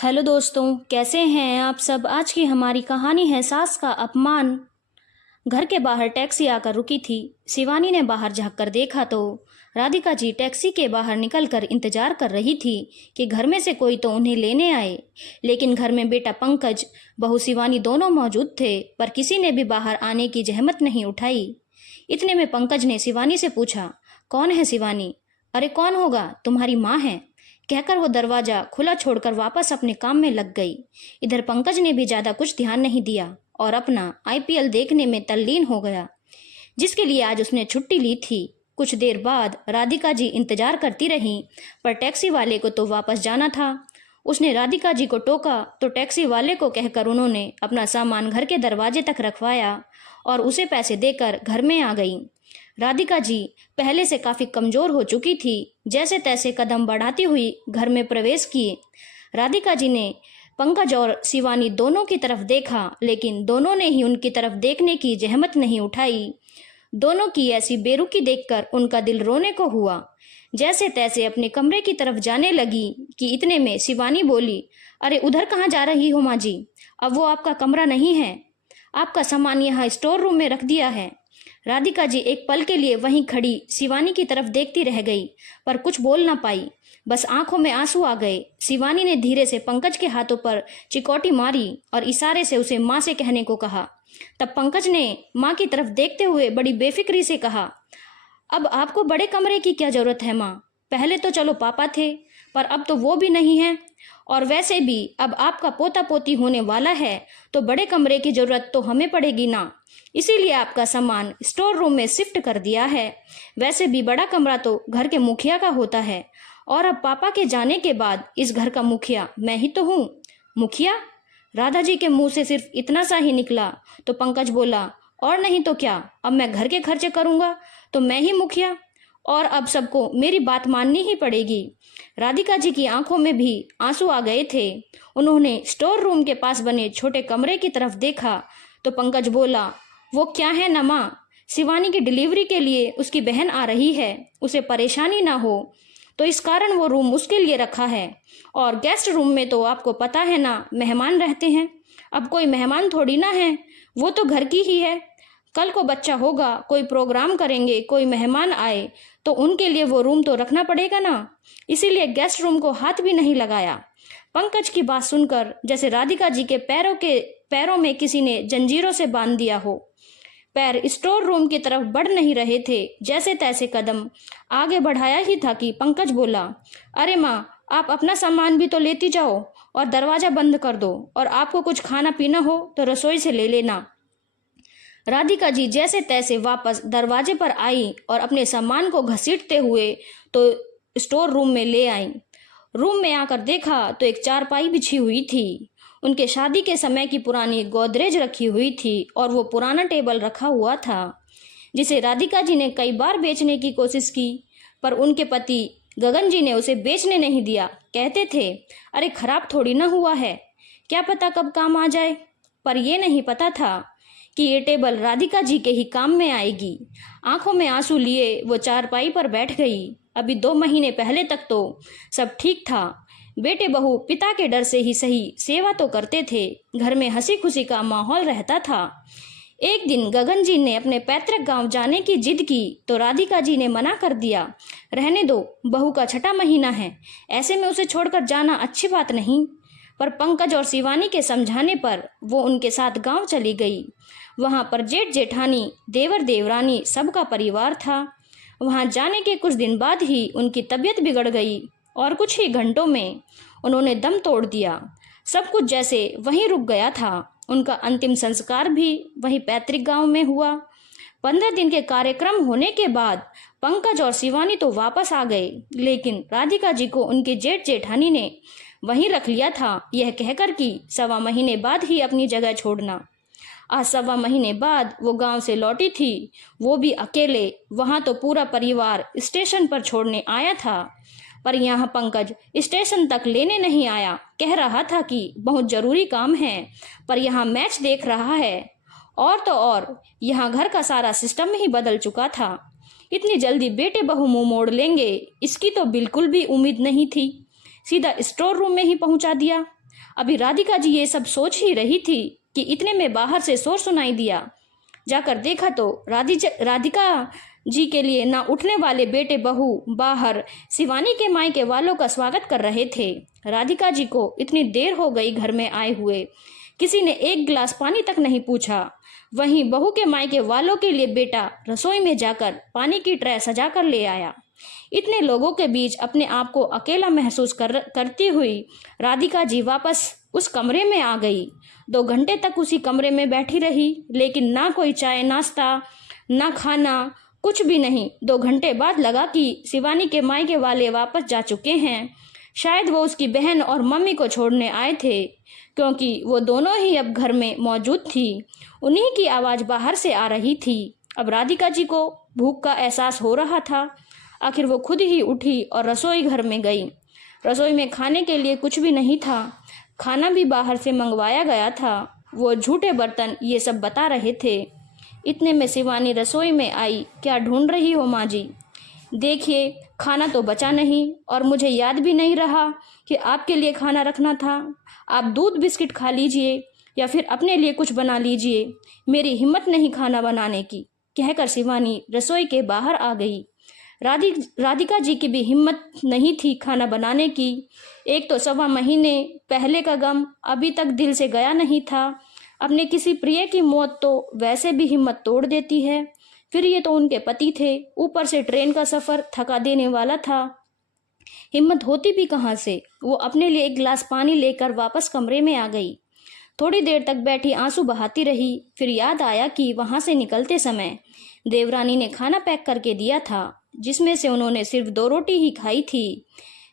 Hello दोस्तों, कैसे हैं आप सब। आज की हमारी कहानी है सास का अपमान। घर के बाहर टैक्सी आकर रुकी थी। शिवानी ने बाहर झांककर देखा तो राधिका जी टैक्सी के बाहर निकलकर इंतजार कर रही थी कि घर में से कोई तो उन्हें लेने आए। लेकिन घर में बेटा पंकज, बहू शिवानी दोनों मौजूद थे, पर किसी ने भी बाहर आने की जहमत नहीं उठाई। इतने में पंकज ने शिवानी से पूछा, कौन है शिवानी? अरे कौन होगा, तुम्हारी माँ है, कहकर वो दरवाजा खुला छोड़कर वापस अपने काम में लग गई। इधर पंकज ने भी ज्यादा कुछ ध्यान नहीं दिया और अपना आईपीएल देखने में तल्लीन हो गया, जिसके लिए आज उसने छुट्टी ली थी। कुछ देर बाद राधिका जी इंतजार करती रहीं, पर टैक्सी वाले को तो वापस जाना था। उसने राधिका जी को टोका तो टैक्सी वाले को कहकर उन्होंने अपना सामान घर के दरवाजे तक रखवाया और उसे पैसे देकर घर में आ गई। राधिका जी पहले से काफी कमजोर हो चुकी थी। जैसे तैसे कदम बढ़ाती हुई घर में प्रवेश किए। राधिका जी ने पंकज और शिवानी दोनों की तरफ देखा, लेकिन दोनों ने ही उनकी तरफ देखने की जहमत नहीं उठाई। दोनों की ऐसी बेरुखी देखकर उनका दिल रोने को हुआ। जैसे तैसे अपने कमरे की तरफ जाने लगी कि इतने में शिवानी बोली, अरे उधर कहाँ जा रही हो माँ जी? अब वो आपका कमरा नहीं है, आपका सामान यहाँ स्टोर रूम में रख दिया है। राधिका जी एक पल के लिए वहीं खड़ी शिवानी की तरफ देखती रह गई, पर कुछ बोल ना पाई। बस आंखों में आंसू आ गए। शिवानी ने धीरे से पंकज के हाथों पर चिकोटी मारी और इशारे से उसे माँ से कहने को कहा। तब पंकज ने माँ की तरफ देखते हुए बड़ी बेफिक्री से कहा, अब आपको बड़े कमरे की क्या जरूरत है माँ? पहले तो चलो पापा थे, पर अब तो वो भी नहीं है, और वैसे भी अब आपका पोता पोती होने वाला है तो बड़े कमरे की जरूरत तो हमें पड़ेगी ना। इसीलिए आपका सामान स्टोर रूम में शिफ्ट कर दिया है। वैसे भी बड़ा कमरा तो घर के मुखिया का होता है, और अब पापा के जाने के बाद इस घर का मुखिया मैं ही तो हूँ। मुखिया? राधा जी के मुंह से सिर्फ इतना सा ही निकला तो पंकज बोला, और नहीं तो क्या, अब मैं घर के खर्चे करूंगा तो मैं ही मुखिया, और अब सबको मेरी बात माननी ही पड़ेगी। राधिका जी की आंखों में भी आंसू आ गए थे। उन्होंने स्टोर रूम के पास बने छोटे कमरे की तरफ देखा तो पंकज बोला, वो क्या है ना माँ, शिवानी की डिलीवरी के लिए उसकी बहन आ रही है, उसे परेशानी ना हो तो इस कारण वो रूम उसके लिए रखा है। और गेस्ट रूम में तो आपको पता है ना, मेहमान रहते हैं। अब कोई मेहमान थोड़ी ना है, वो तो घर की ही है। कल को बच्चा होगा, कोई प्रोग्राम करेंगे, कोई मेहमान आए तो उनके लिए वो रूम तो रखना पड़ेगा ना, इसीलिए गेस्ट रूम को हाथ भी नहीं लगाया। पंकज की बात सुनकर जैसे राधिका जी के पैरों में किसी ने जंजीरों से बांध दिया हो। पैर स्टोर रूम की तरफ बढ़ नहीं रहे थे। जैसे तैसे कदम आगे बढ़ाया ही था कि पंकज बोला, अरे माँ, आप अपना सामान भी तो लेती जाओ और दरवाजा बंद कर दो, और आपको कुछ खाना पीना हो तो रसोई से ले लेना। राधिका जी जैसे तैसे वापस दरवाजे पर आई और अपने सामान को घसीटते हुए तो स्टोर रूम में ले आई। रूम में आकर देखा तो एक चारपाई बिछी हुई थी। उनके शादी के समय की पुरानी गोदरेज रखी हुई थी और वो पुराना टेबल रखा हुआ था, जिसे राधिका जी ने कई बार बेचने की कोशिश की, पर उनके पति गगन जी ने उसे बेचने नहीं दिया। कहते थे, अरे खराब थोड़ी ना हुआ है, क्या पता कब काम आ जाए। पर ये नहीं पता था कि ये टेबल राधिका जी के ही काम में आएगी। आंखों में आंसू लिए वो चारपाई पर बैठ गई। अभी 2 महीने पहले तक तो सब ठीक था। बेटे बहू पिता के डर से ही सही सेवा तो करते थे, घर में हंसी खुशी का माहौल रहता था। एक दिन गगन जी ने अपने पैतृक गांव जाने की जिद की तो राधिका जी ने मना कर दिया, रहने दो, बहू का 6ठा महीना है, ऐसे में उसे छोड़कर जाना अच्छी बात नहीं। पर पंकज और शिवानी के समझाने पर वो उनके साथ गांव चली गई। वहां पर जेठ जेठानी, देवर देवरानी सबका परिवार था। वहां जाने के कुछ दिन बाद ही उनकी तबीयत बिगड़ गई और कुछ ही घंटों में उन्होंने दम तोड़ दिया। सब कुछ जैसे वहीं रुक गया था। उनका अंतिम संस्कार भी वहीं पैतृक गांव में हुआ। 15 दिन के कार्यक्रम होने के बाद पंकज और शिवानी तो वापस आ गए, लेकिन राधिका जी को उनके जेठ जेठानी ने वहीं रख लिया था, यह कहकर कि 1.25 महीने बाद ही अपनी जगह छोड़ना। आज 1.25 महीने बाद वो गांव से लौटी थी, वो भी अकेले। वहां तो पूरा परिवार स्टेशन पर छोड़ने आया था, पर यहाँ पंकज स्टेशन तक लेने नहीं आया। कह रहा था कि बहुत जरूरी काम है, पर यहाँ मैच देख रहा है। और तो और यहाँ घर का सारा सिस्टम ही बदल चुका था। इतनी जल्दी बेटे बहू मुंह मोड़ लेंगे, इसकी तो बिल्कुल भी उम्मीद नहीं थी। सीधा स्टोर रूम में ही पहुंचा दिया। अभी राधिका जी ये सब सोच ही रही थी कि इतने में बाहर से शोर सुनाई दिया। जाकर देखा तो राधिका जी के लिए ना उठने वाले बेटे बहू बाहर शिवानी के मायके वालों का स्वागत कर रहे थे। राधिका जी को इतनी देर हो गई घर में आए हुए, किसी ने एक गिलास पानी तक नहीं पूछा। वहीं बहू के मायके वालों के लिए बेटा रसोई में जाकर पानी की ट्रे सजा कर ले आया। इतने लोगों के बीच अपने आप को अकेला महसूस करती हुई राधिका जी वापस उस कमरे में आ गई। 2 घंटे तक उसी कमरे में बैठी रही, लेकिन ना कोई चाय नाश्ता ना खाना, कुछ भी नहीं। 2 घंटे बाद लगा कि शिवानी के मायके वाले वापस जा चुके हैं। शायद वो उसकी बहन और मम्मी को छोड़ने आए थे, क्योंकि वो दोनों ही अब घर में मौजूद थी। उन्हीं की आवाज़ बाहर से आ रही थी। अब राधिका जी को भूख का एहसास हो रहा था। आखिर वो खुद ही उठी और रसोई घर में गई। रसोई में खाने के लिए कुछ भी नहीं था, खाना भी बाहर से मंगवाया गया था। वो झूठे बर्तन ये सब बता रहे थे। इतने में शिवानी रसोई में आई। क्या ढूंढ रही हो माँ जी? देखिए, खाना तो बचा नहीं और मुझे याद भी नहीं रहा कि आपके लिए खाना रखना था। आप दूध बिस्किट खा लीजिए या फिर अपने लिए कुछ बना लीजिए, मेरी हिम्मत नहीं खाना बनाने की, कहकर शिवानी रसोई के बाहर आ गई। राधिका जी की भी हिम्मत नहीं थी खाना बनाने की। एक तो 1.25 महीने पहले का गम अभी तक दिल से गया नहीं था। अपने किसी प्रिय की मौत तो वैसे भी हिम्मत तोड़ देती है, फिर ये तो उनके पति थे, ऊपर से ट्रेन का सफ़र थका देने वाला था। हिम्मत होती भी कहाँ से? वो अपने लिए एक गिलास पानी लेकर वापस कमरे में आ गई। थोड़ी देर तक बैठी आंसू बहाती रही। फिर याद आया कि वहां से निकलते समय देवरानी ने खाना पैक करके दिया था, जिसमें से उन्होंने सिर्फ 2 रोटी ही खाई थी।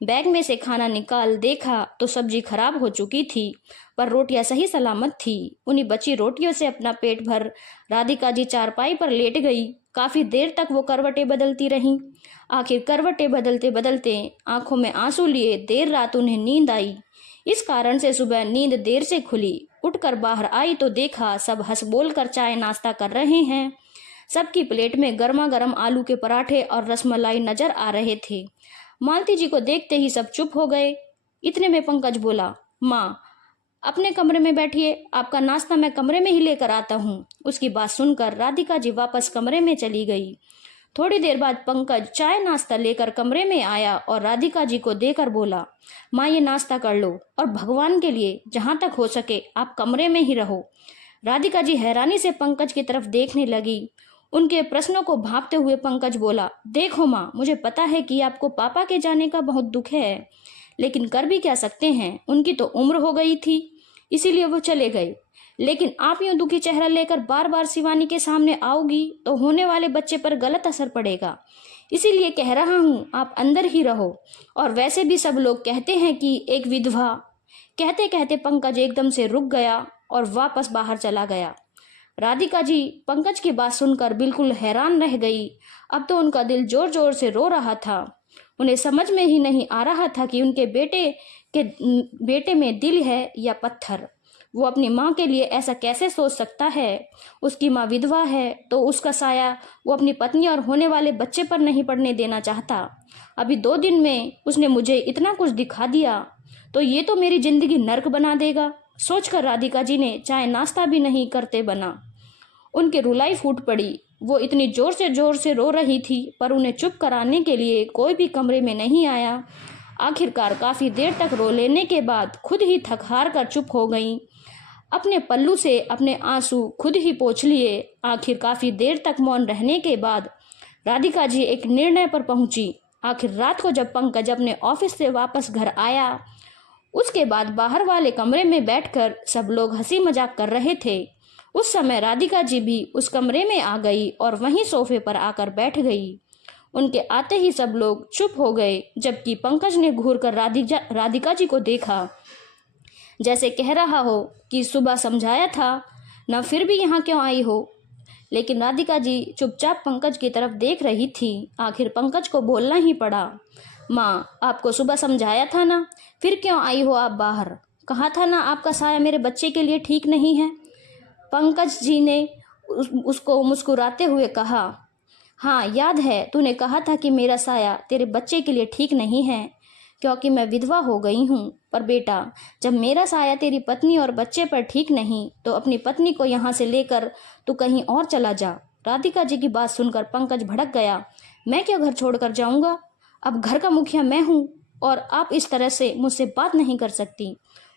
बैग में से खाना निकाल देखा तो सब्जी खराब हो चुकी थी, पर रोटियां सही सलामत थी। उन्हीं बची रोटियों से अपना पेट भर राधिका जी चारपाई पर लेट गई। काफी देर तक वो करवटें बदलती रहीं। आखिर करवटें बदलते बदलते आंखों में आंसू लिए देर रात उन्हें नींद आई। इस कारण से सुबह नींद देर से खुली। उठकर बाहर आई तो देखा सब हंस बोल कर चाय नाश्ता कर रहे हैं। सबकी प्लेट में गर्मा गर्म आलू के पराठे और रसमलाई नजर आ रहे थे। मालती जी को देखते ही सब चुप हो गए। इतने में पंकज बोला, माँ अपने कमरे में बैठिए, आपका नाश्ता मैं कमरे में ही लेकर आता हूँ। उसकी बात सुनकर राधिका जी वापस कमरे में चली गई। थोड़ी देर बाद पंकज चाय नाश्ता लेकर कमरे में आया और राधिका जी को देकर बोला, माँ ये नाश्ता कर लो और भगवान के लिए जहाँ तक हो सके आप कमरे में ही रहो। राधिका जी हैरानी से पंकज की तरफ देखने लगी। उनके प्रश्नों को भांपते हुए पंकज बोला, देखो माँ, मुझे पता है कि आपको पापा के जाने का बहुत दुख है, लेकिन कर भी क्या सकते हैं, उनकी तो उम्र हो गई थी, इसीलिए वो चले गए। लेकिन आप यूं दुखी चेहरा लेकर बार बार शिवानी के सामने आओगी तो होने वाले बच्चे पर गलत असर पड़ेगा। इसीलिए कह रहा हूँ आप अंदर ही रहो। और वैसे भी सब लोग कहते हैं कि एक विधवा। कहते कहते पंकज एकदम से रुक गया और वापस बाहर चला गया। राधिका जी पंकज की बात सुनकर बिल्कुल हैरान रह गई। अब तो उनका दिल जोर जोर से रो रहा था। उन्हें समझ में ही नहीं आ रहा था कि उनके बेटे में दिल है या पत्थर। वो अपनी माँ के लिए ऐसा कैसे सोच सकता है? उसकी माँ विधवा है तो उसका साया वो अपनी पत्नी और होने वाले बच्चे पर नहीं पड़ने देना चाहता। अभी 2 दिन में उसने मुझे इतना कुछ दिखा दिया तो ये तो मेरी जिंदगी नर्क बना देगा। सोचकर राधिका जी ने चाय नाश्ता भी नहीं करते बना। उनकी रुलाई फूट पड़ी। वो इतनी जोर से रो रही थी, पर उन्हें चुप कराने के लिए कोई भी कमरे में नहीं आया। आखिरकार काफी देर तक रो लेने के बाद खुद ही थक हार कर चुप हो गईं। अपने पल्लू से अपने आंसू खुद ही पोंछ लिए। आखिर काफी देर तक मौन रहने के बाद राधिका जी एक निर्णय पर पहुंची। आखिर रात को जब पंकज अपने ऑफिस से वापस घर आया, उसके बाद बाहर वाले कमरे में बैठकर सब लोग हंसी मजाक कर रहे थे। उस समय राधिका जी भी उस कमरे में आ गई और वहीं सोफे पर आकर बैठ गई। उनके आते ही सब लोग चुप हो गए, जबकि पंकज ने घूरकर राधिका जी को देखा, जैसे कह रहा हो कि सुबह समझाया था ना, फिर भी यहाँ क्यों आई हो। लेकिन राधिका जी चुपचाप पंकज की तरफ देख रही थी। आखिर पंकज को बोलना ही पड़ा, माँ आपको सुबह समझाया था ना, फिर क्यों आई हो आप बाहर? कहा था ना आपका साया मेरे बच्चे के लिए ठीक नहीं है। पंकज जी ने उसको मुस्कुराते हुए कहा, हाँ याद है, तूने कहा था कि मेरा साया तेरे बच्चे के लिए ठीक नहीं है, क्योंकि मैं विधवा हो गई हूँ। पर बेटा, जब मेरा साया तेरी पत्नी और बच्चे पर ठीक नहीं तो अपनी पत्नी को यहाँ से लेकर तू कहीं और चला जा। राधिका जी की बात सुनकर पंकज भड़क गया। मैं क्यों घर छोड़कर जाऊंगा? अब घर का मुखिया मैं हूँ और आप इस तरह से मुझसे बात नहीं कर सकती।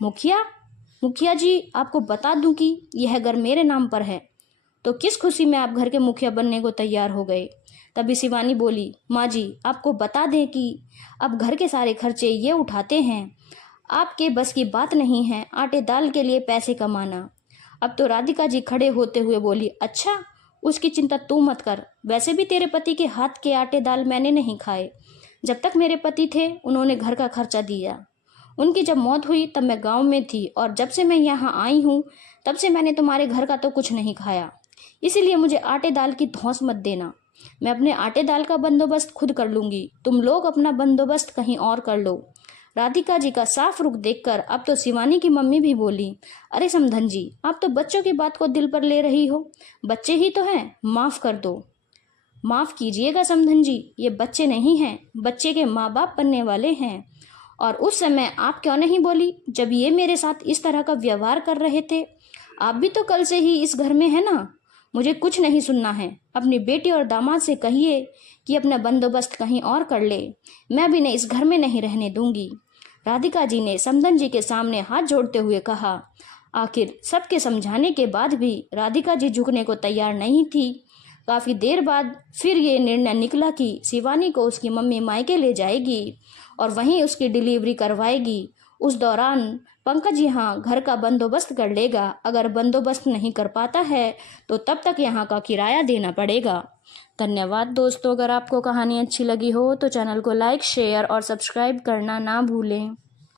मुखिया? मुखिया जी, आपको बता दूं कि यह घर मेरे नाम पर है। तो किस खुशी में आप घर के मुखिया बनने को तैयार हो गए? तभी शिवानी बोली, माँ जी, आपको बता दें कि अब घर के सारे खर्चे ये उठाते हैं। आपके बस की बात नहीं है आटे दाल के लिए पैसे कमाना। अब तो राधिका जी खड़े होते हुए बोली, अच्छा, उसकी चिंता तू मत कर। वैसे भी तेरे पति के हाथ के आटे दाल मैंने नहीं खाए। जब तक मेरे पति थे उन्होंने घर का खर्चा दिया। उनकी जब मौत हुई तब मैं गांव में थी और जब से मैं यहाँ आई हूँ तब से मैंने तुम्हारे घर का तो कुछ नहीं खाया। इसीलिए मुझे आटे दाल की धौंस मत देना। मैं अपने आटे दाल का बंदोबस्त खुद कर लूंगी, तुम लोग अपना बंदोबस्त कहीं और कर लो। राधिका जी का साफ रुख देखकर अब तो शिवानी की मम्मी भी बोली, अरे समधन जी, आप तो बच्चों की बात को दिल पर ले रही हो। बच्चे ही तो हैं, माफ कर दो। माफ कीजिएगा समधन जी, ये बच्चे नहीं हैं, बच्चे के माँ बाप बनने वाले हैं। और उस समय आप क्यों नहीं बोली जब ये मेरे साथ इस तरह का व्यवहार कर रहे थे? आप भी तो कल से ही इस घर में है ना। मुझे कुछ नहीं सुनना है। अपनी बेटी और दामाद से कहिए कि अपना बंदोबस्त कहीं और कर ले। मैं भी इस घर में नहीं रहने दूंगी। राधिका जी ने समधन जी के सामने हाथ जोड़ते हुए कहा। आखिर सबके समझाने के बाद भी राधिका जी झुकने को तैयार नहीं थी। काफी देर बाद फिर ये निर्णय निकला कि शिवानी को उसकी मम्मी मायके ले जाएगी और वहीं उसकी डिलीवरी करवाएगी। उस दौरान पंकज यहाँ घर का बंदोबस्त कर लेगा। अगर बंदोबस्त नहीं कर पाता है तो तब तक यहाँ का किराया देना पड़ेगा। धन्यवाद दोस्तों। अगर आपको कहानी अच्छी लगी हो तो चैनल को लाइक, शेयर और सब्सक्राइब करना ना भूलें।